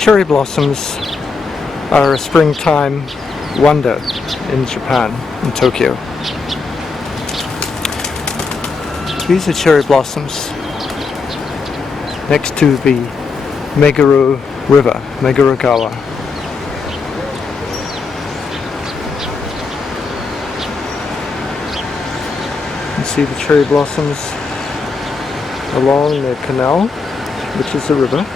Cherry blossoms are a springtime wonder in Japan, in Tokyo. These are cherry blossoms next to the Meguro River, Meguro. You can see the cherry blossoms along the canal, which is the river,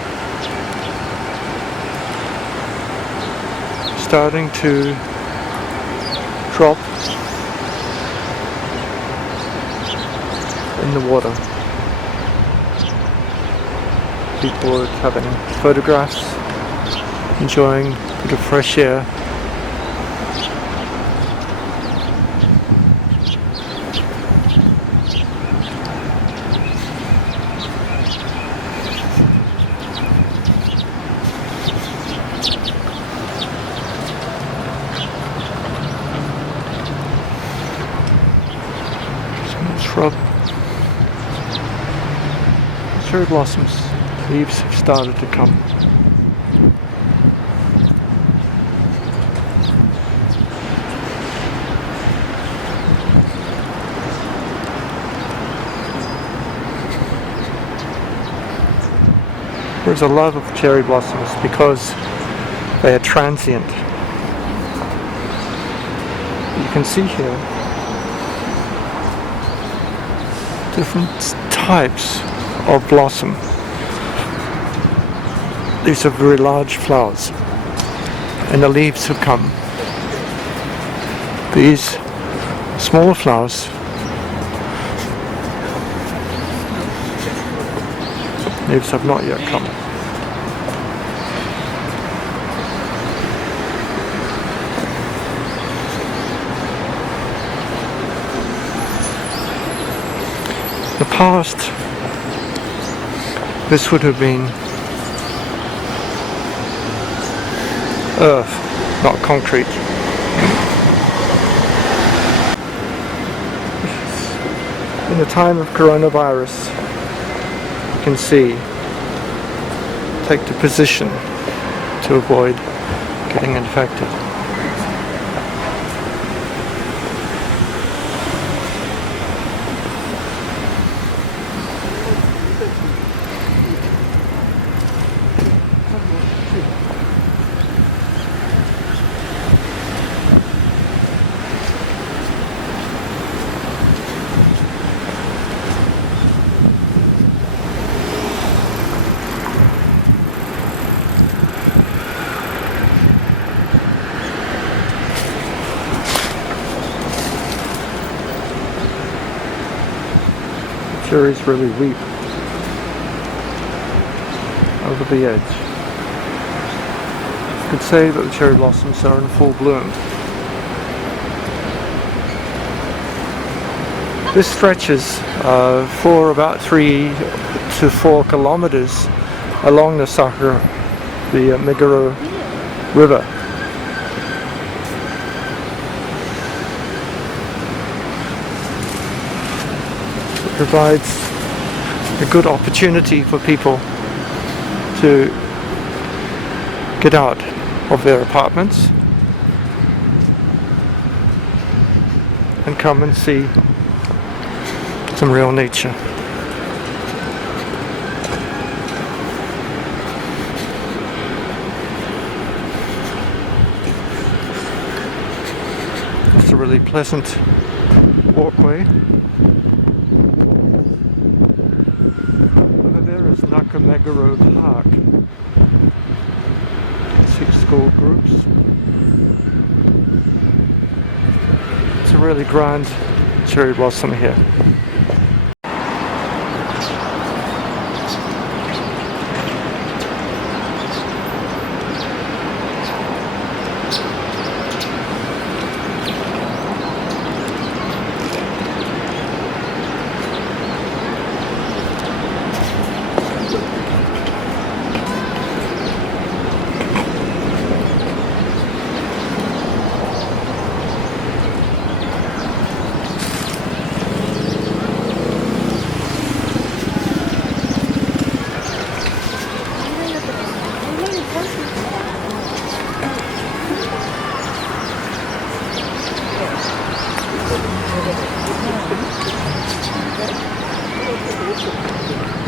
starting to drop in the water. People are having photographs, enjoying a bit of fresh air. Shrub. Cherry blossoms. Leaves have started to come. There's a love of cherry blossoms because they are transient. You can see here different types of blossom. These are very large flowers, and the leaves have come. These smaller flowers, leaves have not yet come. The past, this would have been earth, not concrete. In the time of coronavirus, you can see, take the position to avoid getting infected. Cherries really weep over the edge. You could say that the cherry blossoms are in full bloom. This stretches for about 3 to 4 kilometers along the Sakura, the Meguro River. Provides a good opportunity for people to get out of their apartments and come and see some real nature. It's a really pleasant walkway. Meguro Park. See school groups. It's a really grand cherry blossom here.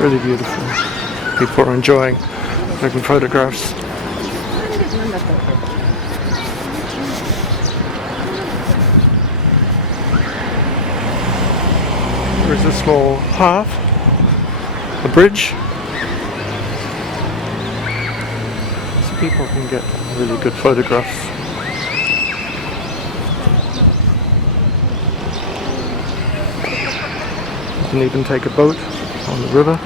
Really beautiful. People are enjoying taking photographs. There's a small path, a bridge, so people can get really good photographs. You can even take a boat on the river.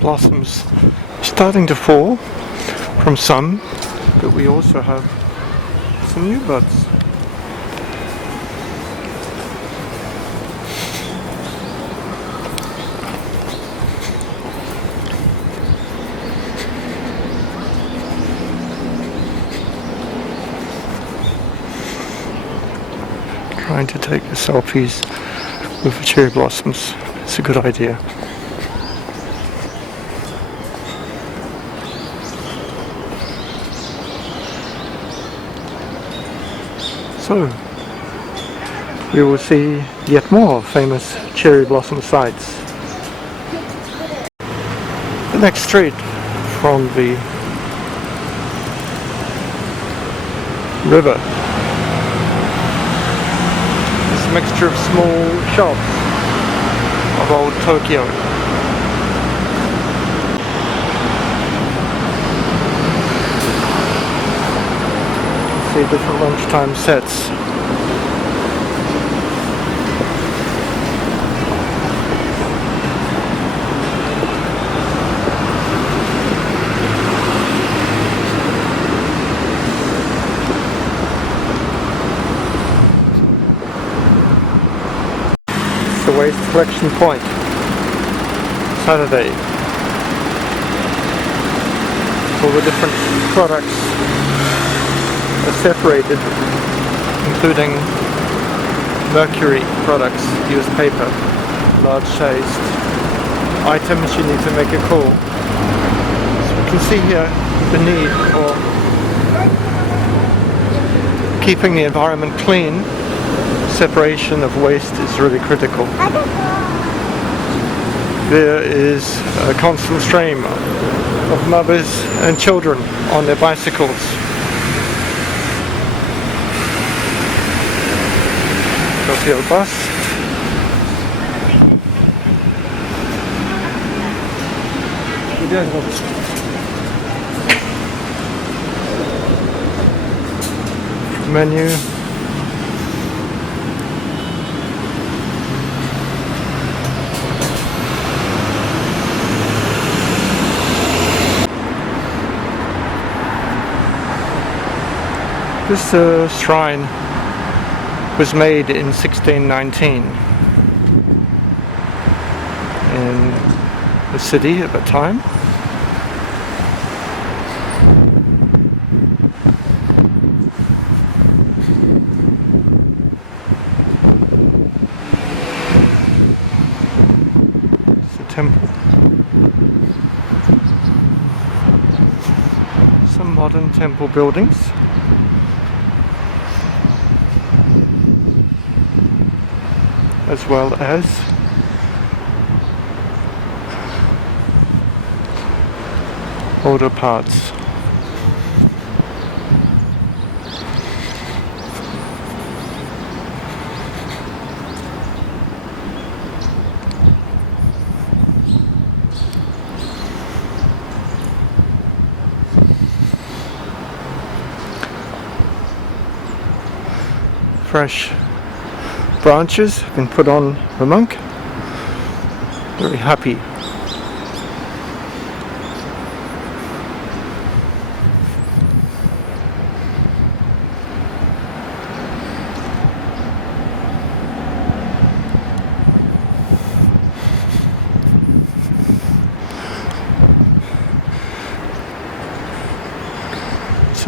Blossoms starting to fall from some, but we also have some new buds. Trying to take the selfies with the cherry blossoms. It's a good idea. So, we will see yet more famous cherry blossom sites. The next street from the river is a mixture of small shops of old Tokyo. See different lunchtime sets. It's the waste collection point. Saturday. All the different products are separated, including mercury products, used paper, large sized items you need to make a call. So you can see here the need for keeping the environment clean. Separation of waste is really critical. There is a constant stream of mothers and children on their bicycles. Tokyo bus. Menu. This shrine was made in 1619 in the city at the time. It's a temple. Some modern temple buildings. As well as older parts. Fresh branches have been put on the monk. Very happy.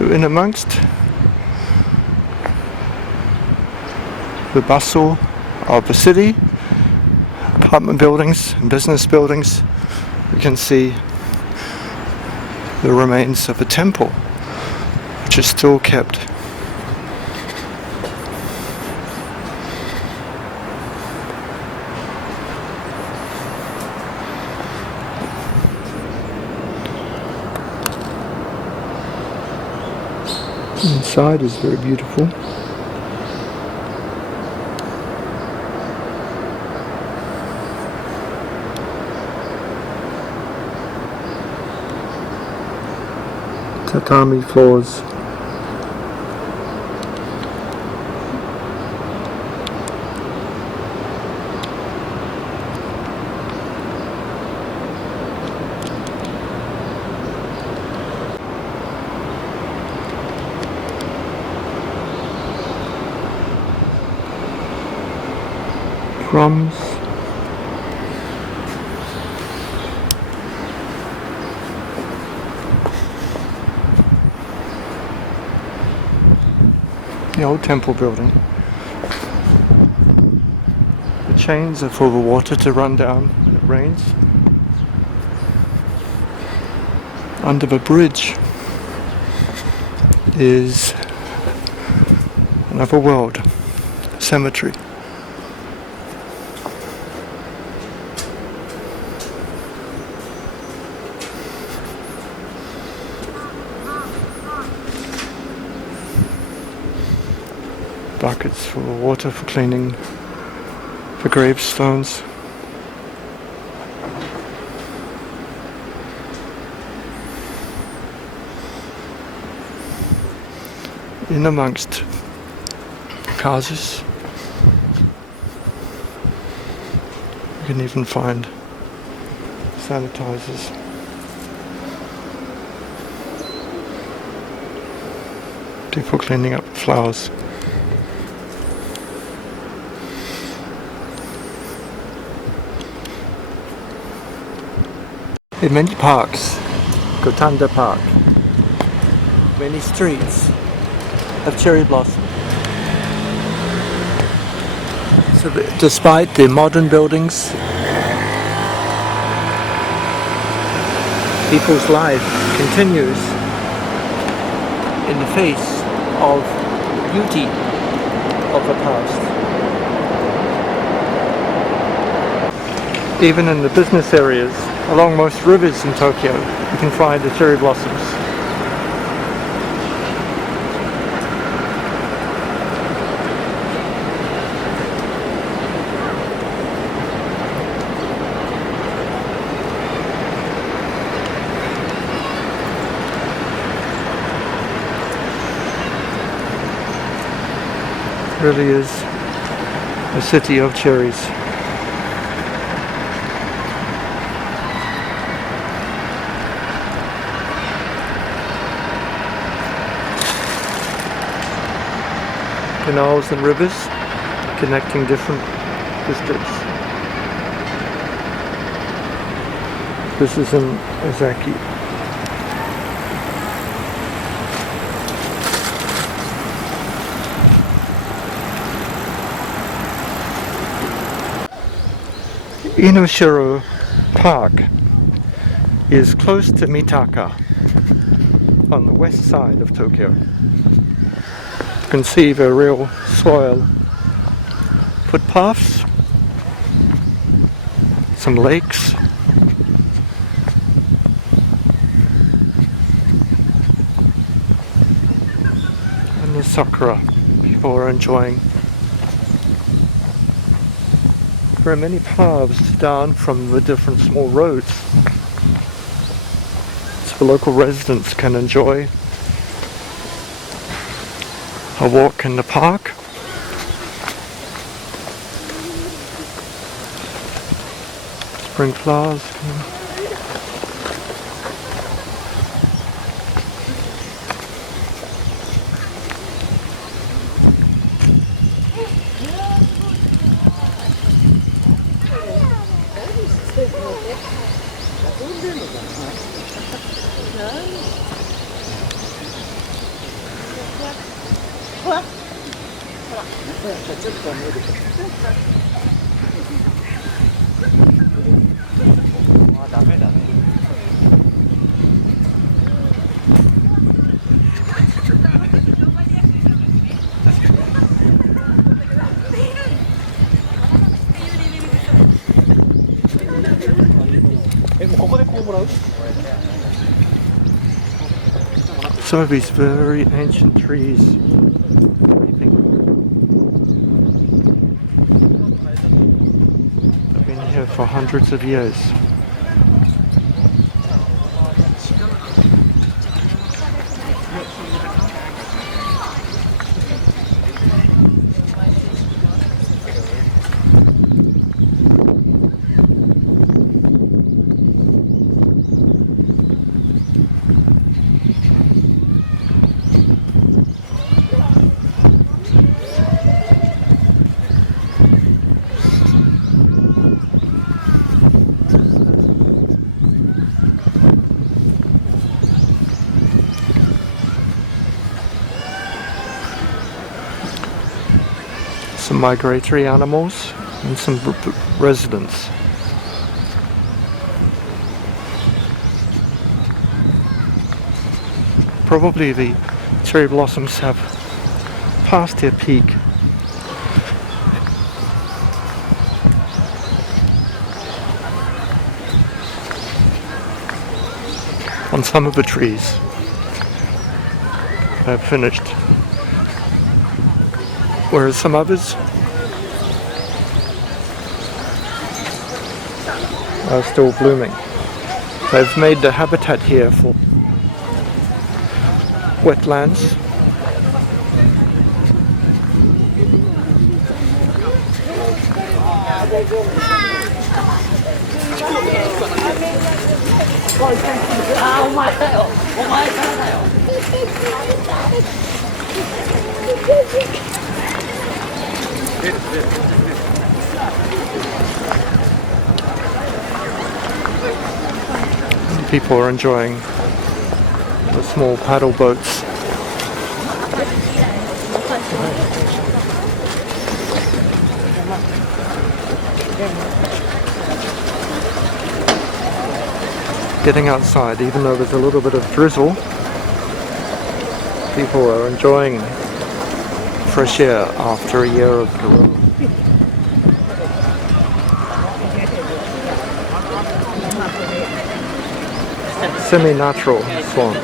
So in amongst the bustle of the city, apartment buildings and business buildings, we can see the remains of a temple, which is still kept. Inside is very beautiful. Tatami floors. Drums. The old temple building. The chains are for the water to run down when it rains. Under the bridge is another world, cemetery. Buckets for water for cleaning the gravestones. In amongst houses, you can even find sanitizers. People cleaning up flowers. In many parks, Gotanda Park, many streets have cherry blossom. So despite the modern buildings, people's life continues in the face of beauty of the past. Even in the business areas, along most rivers in Tokyo, you can find the cherry blossoms. It really is a city of cherries. Canals and rivers connecting different districts. This is in Ozaki. Inokashira Park is close to Mitaka on the west side of Tokyo. You can see the real soil footpaths, some lakes, and the Sakura people are enjoying. There are many paths down from the different small roads, so the local residents can enjoy a walk in the park. Spring flowers. Some of these very ancient trees, I think, have been here for hundreds of years. Some migratory animals and some residents. Probably the cherry blossoms have passed their peak. On some of the trees have finished, whereas some others are still blooming. They've made the habitat here for wetlands. People are enjoying the small paddle boats. Getting outside, even though there's a little bit of drizzle, people are enjoying fresh air after a year of corona. Semi-natural swans.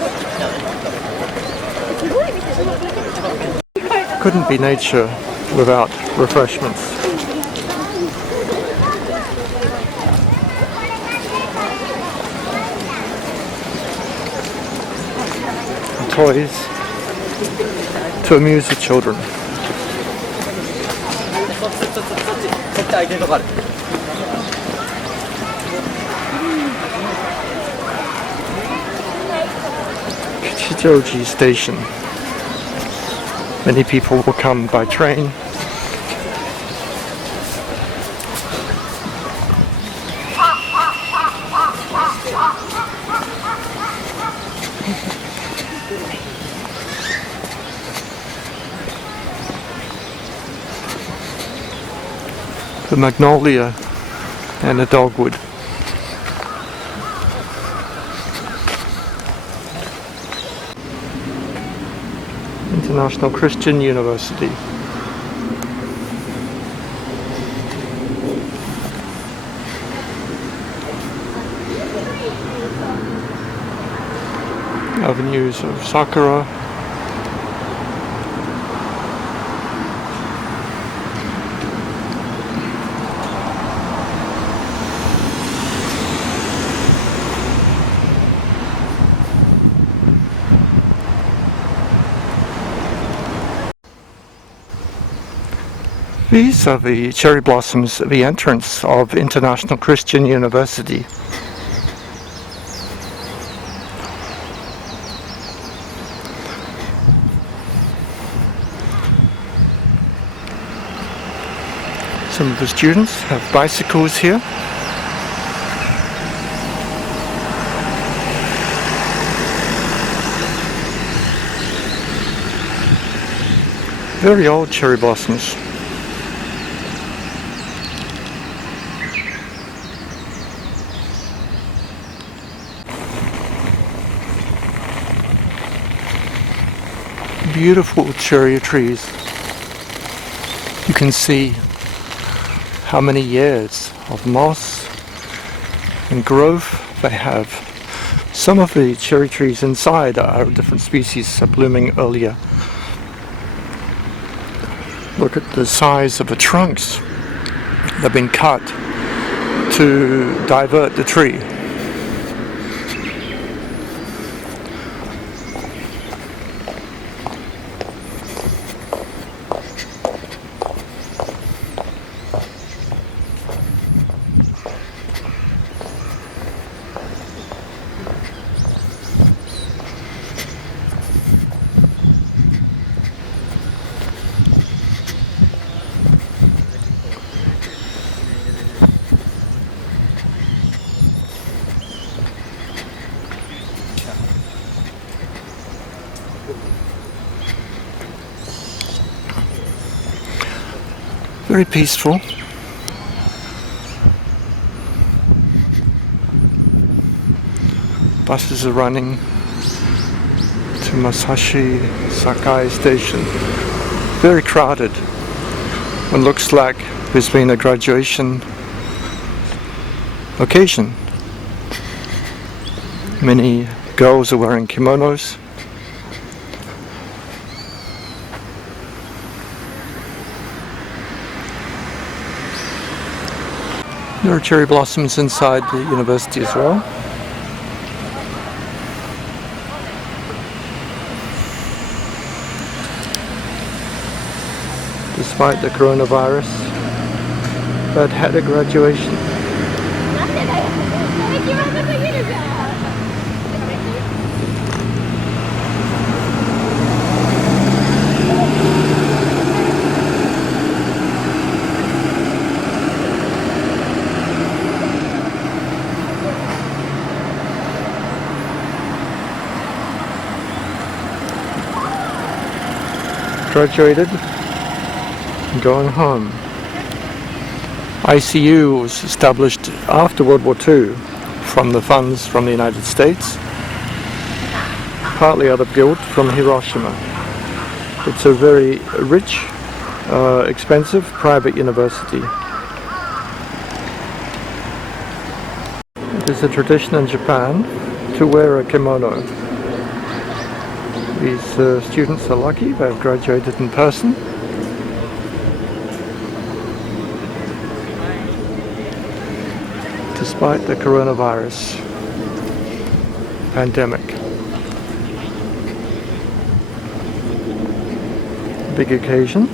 Couldn't be nature without refreshments. And toys to amuse the children. Kichijoji Station. Many people will come by train. The magnolia and the dogwood. International Christian University. Avenues of Sakura. These are the cherry blossoms at the entrance of International Christian University. Some of the students have bicycles here. Very old cherry blossoms. Beautiful cherry trees. You can see how many years of moss and growth they have. Some of the cherry trees inside are different species, are blooming earlier. Look at the size of the trunks. They've been cut to divert the tree. Very peaceful. Buses are running to Masashi Sakai Station. Very crowded. It looks like there's been a graduation occasion. Many girls are wearing kimonos. There are cherry blossoms inside the university as well. Despite the coronavirus, that had a graduation. Graduated and going home. ICU was established after World War II from the funds from the United States, partly other built from Hiroshima. It's a very rich, expensive private university. It is a tradition in Japan to wear a kimono. These students are lucky, they've graduated in person. Despite the coronavirus pandemic. Big occasion.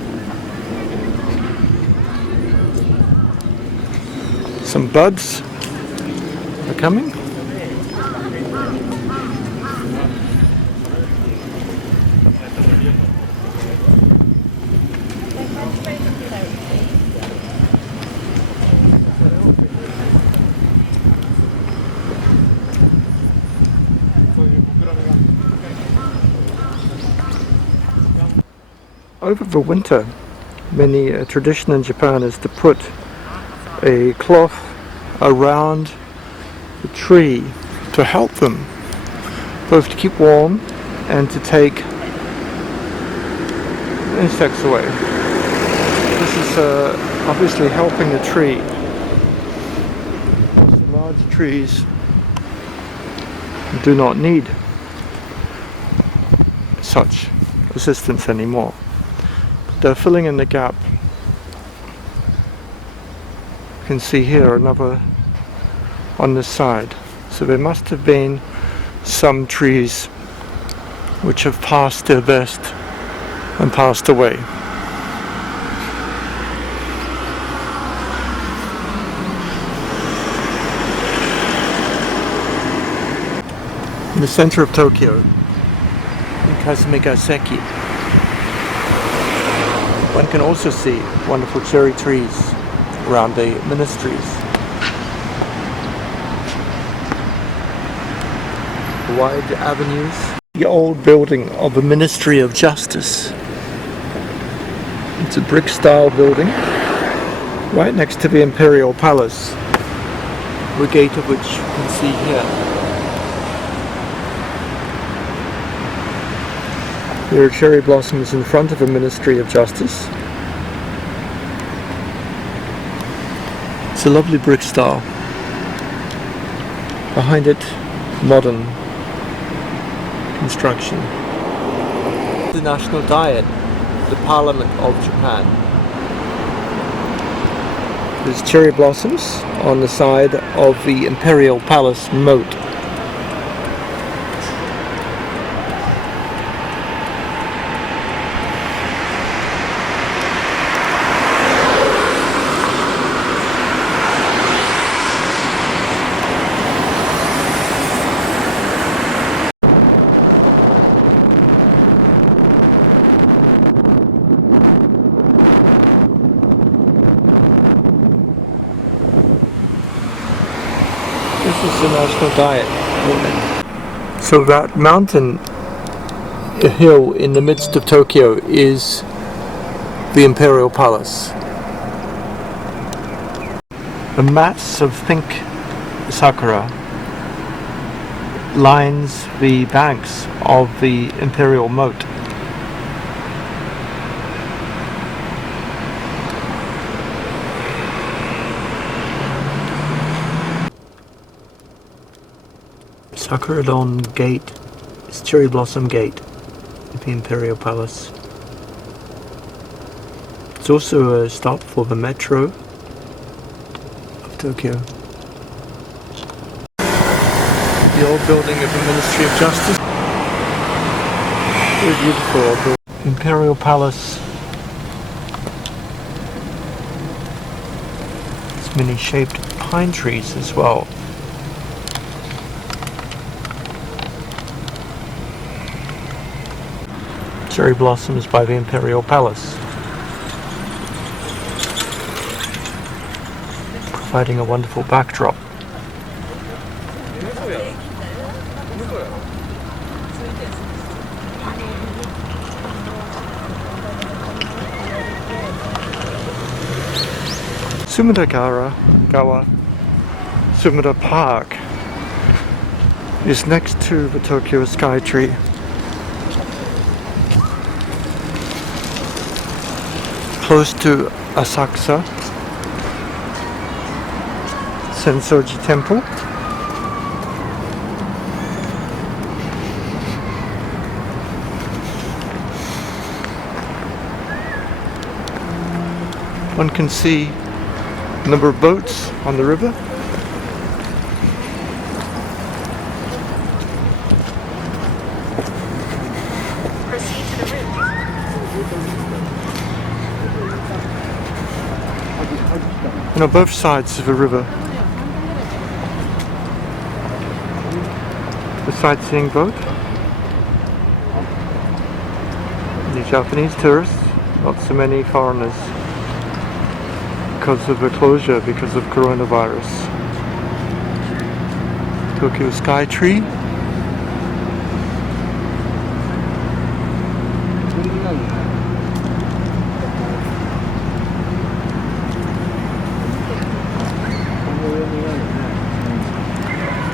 Some buds are coming. Over the winter, many tradition in Japan is to put a cloth around the tree to help them, both to keep warm and to take insects away. This is obviously helping the tree. Most large trees do not need such assistance anymore. They're filling in the gap. You can see here another on this side. So there must have been some trees which have passed their best and passed away. In the center of Tokyo, in Kasumigaseki, one can also see wonderful cherry trees around the ministries. Wide avenues. The old building of the Ministry of Justice. It's a brick style building right next to the Imperial Palace, the gate of which you can see here. There are cherry blossoms in front of the Ministry of Justice. It's a lovely brick style. Behind it, modern construction. The National Diet, the Parliament of Japan. There's cherry blossoms on the side of the Imperial Palace moat. This is the National Diet building. So that mountain, a hill in the midst of Tokyo, is the Imperial Palace. A mass of pink sakura lines the banks of the Imperial moat. Sakura Gate is Cherry Blossom Gate at the Imperial Palace. It's also a stop for the metro of Tokyo. The old building of the Ministry of Justice. Very beautiful old building. Imperial Palace. There's many shaped pine trees as well. Cherry blossoms by the Imperial Palace, providing a wonderful backdrop. Sumida Park is next to the Tokyo Sky Tree. Close to Asakusa, Sensoji Temple. One can see a number of boats on the river. And on both sides of the river, the sightseeing boat, the Japanese tourists, not so many foreigners because of the closure because of coronavirus. Tokyo Sky Tree.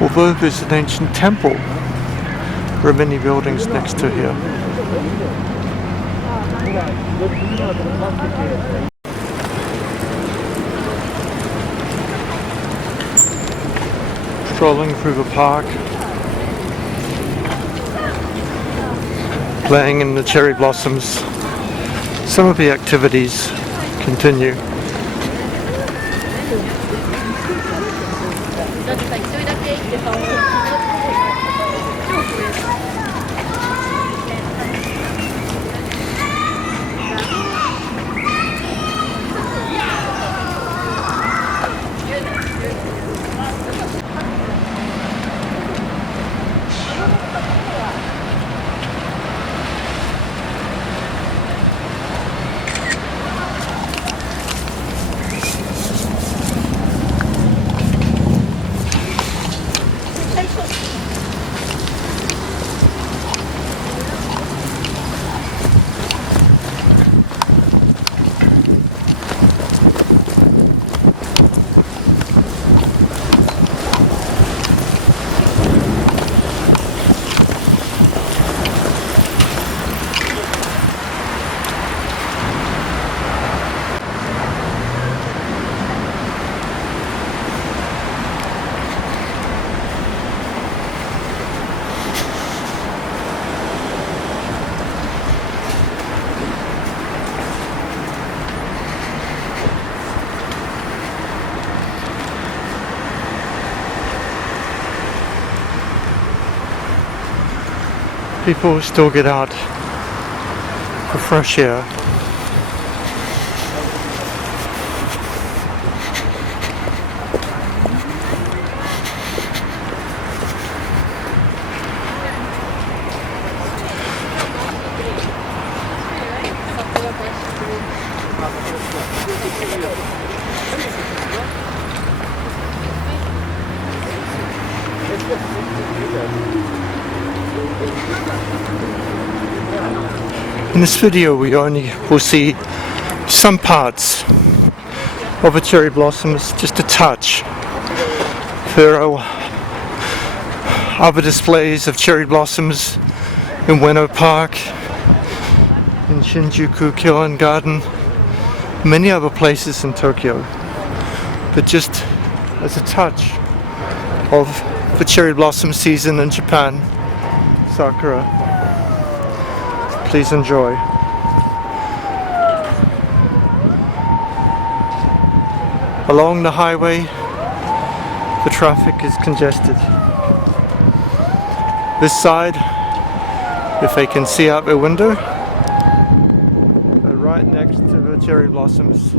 Although there's an ancient temple, there are many buildings next to here. Strolling through the park, playing in the cherry blossoms. Some of the activities continue. People still get out for fresh air. In this video we only will see some parts of a cherry blossoms, just a touch. There are other displays of cherry blossoms in Ueno Park, in Shinjuku Kyoan Garden, many other places in Tokyo. But just as a touch of the cherry blossom season in Japan, Sakura. Please enjoy. Along the highway, the traffic is congested. This side, if they can see out their window, they're right next to the cherry blossoms,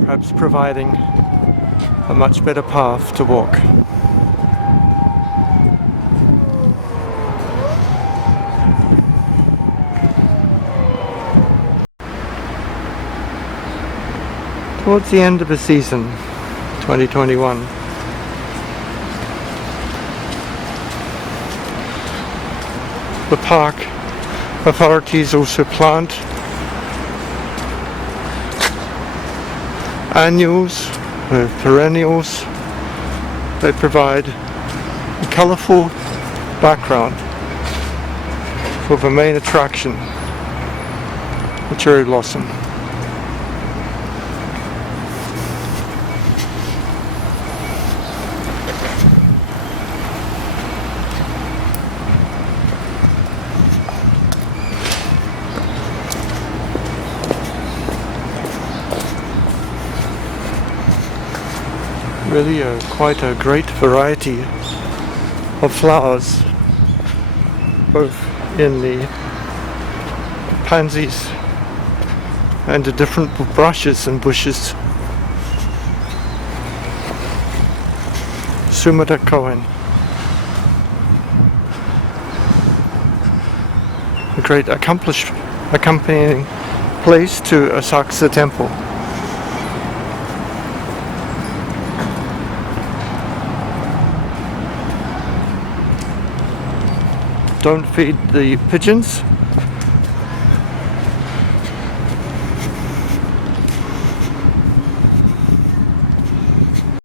perhaps providing a much better path to walk. Towards the end of the season, 2021. The park authorities also plant annuals with perennials. They provide a colourful background for the main attraction, the cherry blossom. Really quite a great variety of flowers, both in the pansies and the different brushes and bushes. Sumida Koen. A great accompanying place to Asakusa Temple. Don't feed the pigeons,